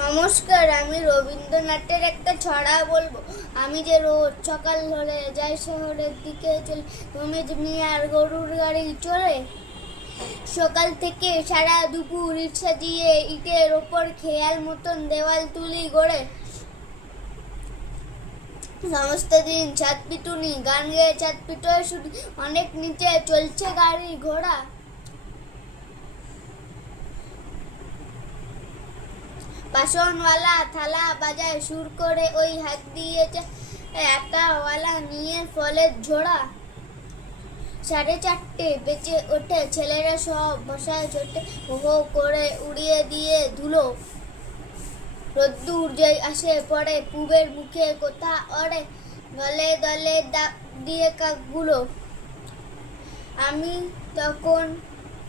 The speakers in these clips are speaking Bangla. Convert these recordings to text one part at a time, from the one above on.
নমস্কার, আমি রবীন্দ্রনাথের একটা ছড়া বলবো। আমি যে রোজ সকাল হলে যাই শহরের দিকে চলে, তুমি মিয়ার গরুর গাড়ি চলে। সকাল থেকে সারা দুপুর ইট সাজিয়ে ইটের ওপর খেয়াল মতন দেওয়াল তুলি গড়ে। সমস্ত দিন ছাদ পিটুনি, গান গেয়ে ছাদ পিটোয় শুনি, অনেক নিচে চলছে গাড়ি ঘোড়া। বাসনওয়ালা থালা বাজায় সুর করে, ওই হাত দিয়েছে একাওয়ালা নিয়ে ফলের ঝোড়া। 4:30 বেঁচে ওঠে ছেলেরা সব বসায় চটে, হো হো করে উড়িয়ে দিয়ে ধুলো। রোদ্দুর যেই আসে পড়ে পুবের মুখে কোথা ওড়ে, দলে দলে ডাক দিয়ে কাকগুলো। আমি তখন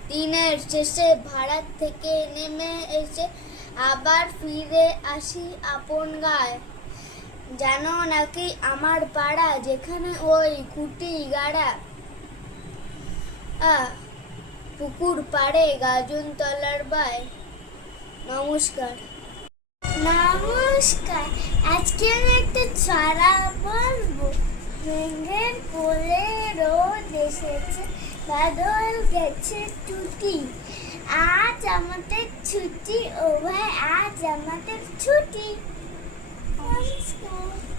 দিনের শেষে ভাড়া থেকে নেমে এসে আবার ফিরে আসি আপন গায়ে। জানো নাকি আমার পাড়া, যেখানে ওই খুঁটি গাড়া, পুকুর পাড়ে গাজন তলার বায়। নমস্কার। নমস্কার, আজকে আমি একটা ছড়া বলবো। মেঘের কোলে রোদ এসেছে, বাদল গেছে টুটি, আজ আমাদের ছুটি ও ভাই, আজ আমাদের ছুটি। নমস্কার।